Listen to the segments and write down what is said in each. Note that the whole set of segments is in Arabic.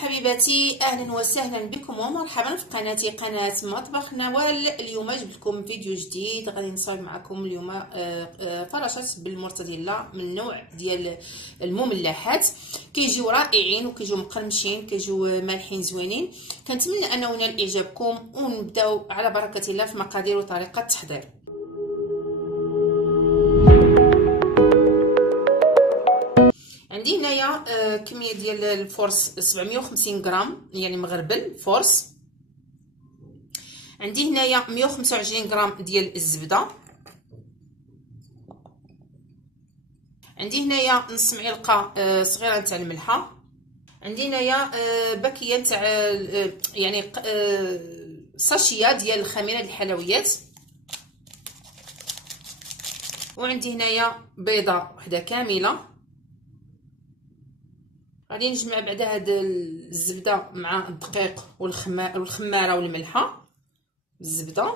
حبيباتي، اهلا وسهلا بكم ومرحبا في قناتي قناه مطبخ نوال. اليوم جبت لكم فيديو جديد غادي نصايب معكم اليوم فراشات بالمرتديلا من نوع ديال المملحات. كيجيو رائعين وكيجيو مقرمشين، كيجيو مالحين زوينين. كنتمنى انه ينال اعجابكم ونبداو على بركه الله في مقادير وطريقه التحضير. عندي هنايا كميه ديال الفورس 750 غرام يعني مغربل فورس. عندي هنايا 125 غرام ديال الزبده. عندي هنايا نص معلقه صغيره تاع الملحه. عندي هنايا باكيه تاع يعني ساشيه ديال الخميره الحلويات. وعندي هنايا بيضه وحده كامله. غادي نجمع بعدا هاد الزبده مع الدقيق والخماره والملحه بالزبده.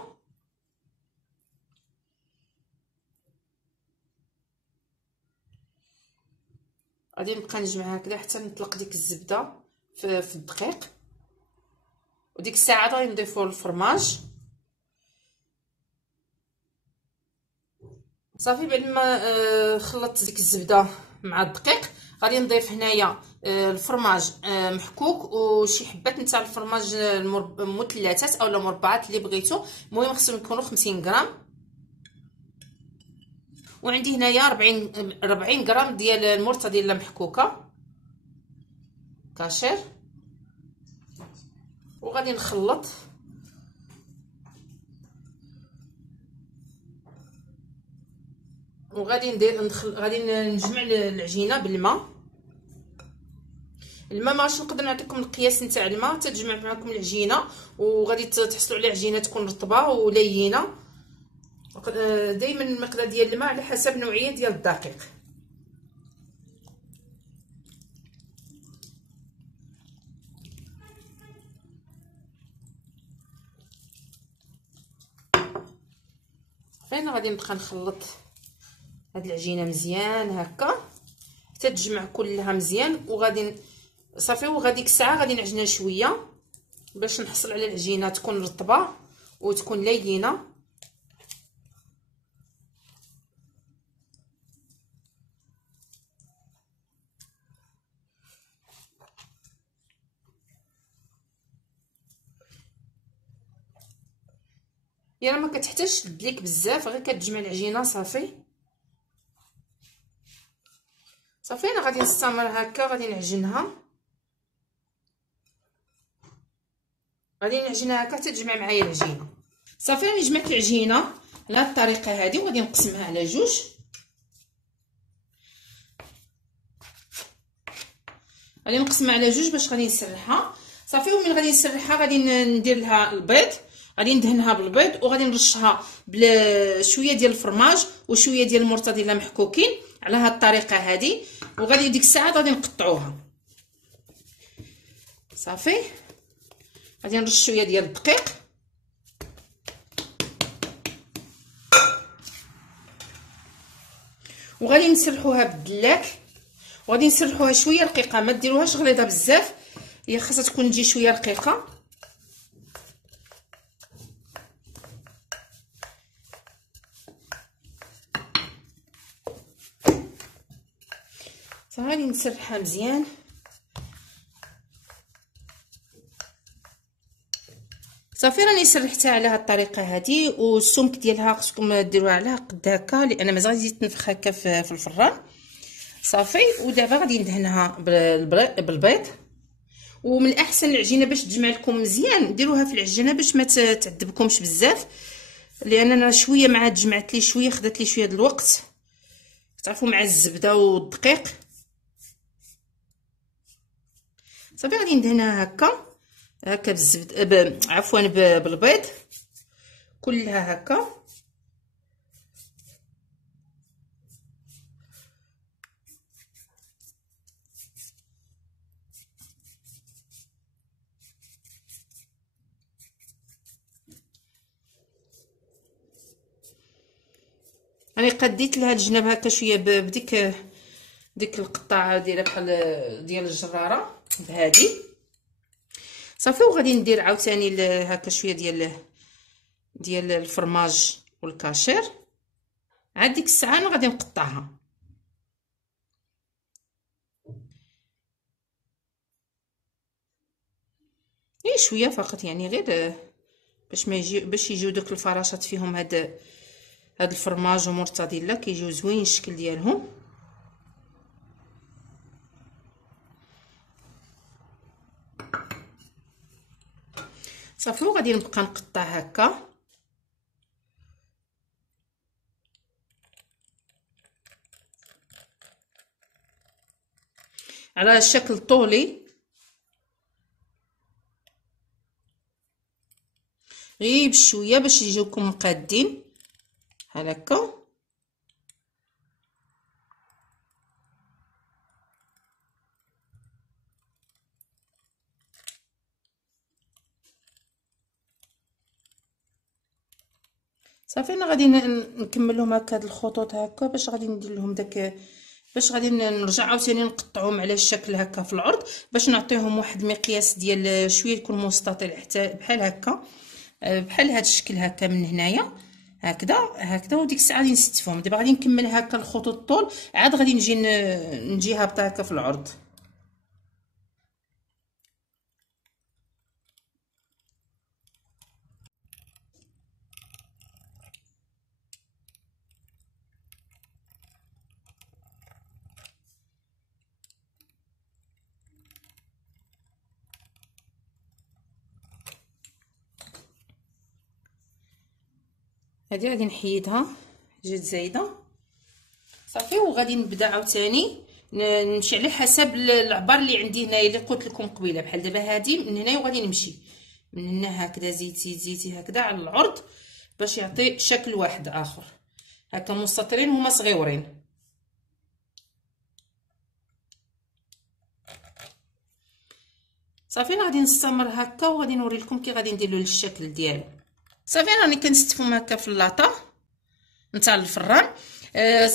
غادي نبقى نجمع هكذا حتى نطلق ديك الزبده في الدقيق. وديك الساعه غادي نضيفوا الفرماج. صافي بعد ما خلطت ديك الزبده مع الدقيق غادي نضيف هنايا الفرماج محكوك وشي حبات نتاع الفرماج مثلثات اولا مربعات اللي بغيتو. المهم خصهم يكونوا 50 غرام. وعندي هنايا 40 غرام ديال المرتديلا محكوكه كاشير. وغادي نخلط وغادي غادي نجمع العجينه بالماء. الماء ماش نقدر نعطيكم القياس نتاع الماء، تتجمع معكم العجينه وغادي تحصلوا على عجينه تكون رطبه ولينه. دائما المقدار ديال الماء على حسب نوعيه ديال الدقيق. فين غادي نبقى نخلط هاد العجينه مزيان هكا حتى تجمع كلها مزيان. وغادي صافي وغاديك الساعه غادي نعجنها شويه باش نحصل على العجينه تكون رطبه وتكون لينه. يعني ما كتحتاجش تدليك بزاف، غير كتجمع العجينه صافي. صافي انا غادي نستمر هكا، غادي نعجنها هكا حتى تجمع معايا العجينه. صافي راني جمعت العجينه على هاد الطريقه هذه وغادي نقسمها على جوج. غادي نقسمها على جوج باش غادي نسرحها صافي. ومن غادي نسرحها غادي ندير لها البيض، غادي ندهنها بالبيض وغادي نرشها بشويه ديال الفرماج وشويه ديال المرتديلا محكوكين على هاد الطريقه هذه. وغادي ديك الساعه غادي نقطعوها صافي. غادي نرش شويه ديال الدقيق وغادي نسرحوها بالدلاك. وغادي نسرحوها شويه رقيقه، ما ديروهاش غليظه بزاف، هي خاصها تكون تجي شويه رقيقه. غادي نسرحها مزيان. صافي راني سرحتها على هاد الطريقه هذه. والسمك ديالها خصكم ديروها على قد هكا لان مازال غادي تنفخ هكا في الفران صافي. ودابا غادي ندهنها بالبيض. ومن الاحسن العجينه باش تجمع لكم مزيان ديروها في العجينه باش ما تعذبكمش بزاف، لان انا شويه مع جمعت لي شويه خدات لي شويه د الوقت تعرفوا مع الزبده والدقيق. صافي غادي ندهنها هكا بالزبده عفوا بالبيض كلها هكا. راني قديت لها الجناب هكا شويه بديك القطعه ديالها بحال ديال الجراره بهادي صافي. وغادي ندير عاوتاني هكا شويه ديال الفرماج والكاشير. عاد ديك الساعه انا غادي نقطعها. شويه فقط، يعني غير باش ما يجي باش يجيو دوك الفراشات فيهم هاد الفرماج ومرتديلا، كيجيو زوين الشكل ديالهم. صافي. وغادي نبقى نقطع هكا على شكل طولي، غير بشويه باش يجيوكم مقادين هكا. صافي. انا غادي نكمل لهم هكا هاد الخطوط هكا، باش غادي ندير لهم داك، باش غادي نرجع عاوتاني نقطعهم على الشكل هكا في العرض، باش نعطيهم واحد المقياس ديال شويه يكون مستطيل حتى بحال هكا، بحال هاد الشكل هكا من هنايا هكذا. وديك الساعه غادي نستفهم. دابا غادي نكمل هكا الخطوط الطول، عاد غادي نجي هابطه هكا في العرض. هذه غادي نحيدها، جات زايده. صافي. وغادي نبدا عاوتاني نمشي على حسب العبار اللي عندي هنايا اللي قلت لكم قبيله. بحال دابا هذه من هنايا، وغادي نمشي من هنا هكذا، زيتي هكذا على العرض باش يعطي شكل واحد اخر هكا، مستطيلين هما صغيورين. صافي. غادي نستمر هكا، وغادي نوري لكم كي غادي ندير له الشكل ديالو. صافي. راني كنستفهم هكا في اللاطه نتاع الفران.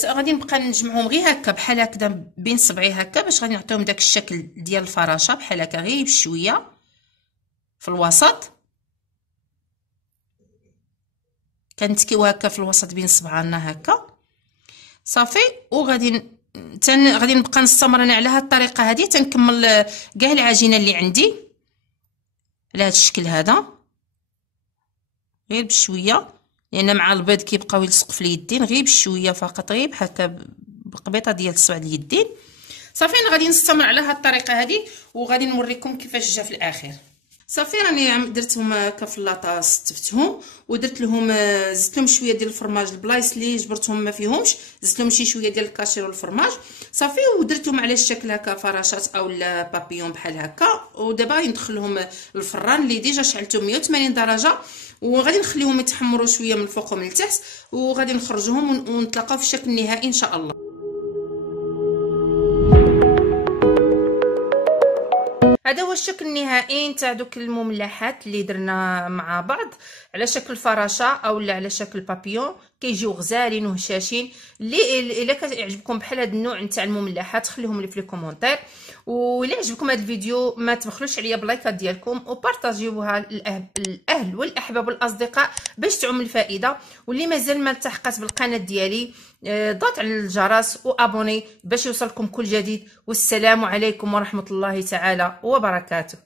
غادي نبقى نجمعهم غير هكا بحال هكذا بين صبعي هكا، باش غادي نعطيهم داك الشكل ديال الفراشه بحال هكا، غير بشويه في الوسط. كنتكيو هكا في الوسط بين صبعنا هكا. صافي. وغادي غادي نبقى نستمر انا على هاد الطريقه هذه تنكمل كاع العجينه اللي عندي على هاد الشكل هذا، غير بشويه، لان مع البيض كيبقاو يلصقوا في اليدين، غير بشويه فقط، غير هكا بقبيطه ديال الصبع اليدين. صافي. انا غادي نستمر على هاد الطريقه هذه، وغادي نوريكم كيفاش جا في الاخير. صافي. راني درتهم هكا في اللاطه، ستفتهم ودرت لهم، زدت لهم شويه ديال الفرماج، البلايص اللي جبرتهم ما فيهمش زدت لهم شي شويه ديال الكاشير والفرماج. صافي. ودرتهم على الشكل هكا فراشات او بابيون بحال هكا. ودابا ندخلهم الفران اللي ديجا شعلته 180 درجه، وغادي نخليهم يتحمروا شويه من الفوق ومن التحت، وغادي نخرجوهم ونتلاقاو في الشكل النهائي ان شاء الله. هذا هو الشكل النهائي نتاع دوك المملحات اللي درنا مع بعض على شكل فراشه او على شكل بابيون. كيجيو غزالين وهشاشين. اللي الا كيعجبكم بحال هذا النوع نتاع المملحات خليهم لي في لي كومونتير. والا عجبكم هذا الفيديو ما تبخلوش عليا بلايكات ديالكم، وبارطاجيوها للاهل والاحباب والاصدقاء باش تعم الفائده. واللي مازال ما التحقت بالقناه ديالي ضغط على الجرس وابوني باش يوصلكم كل جديد. والسلام عليكم ورحمه الله تعالى وبركاته.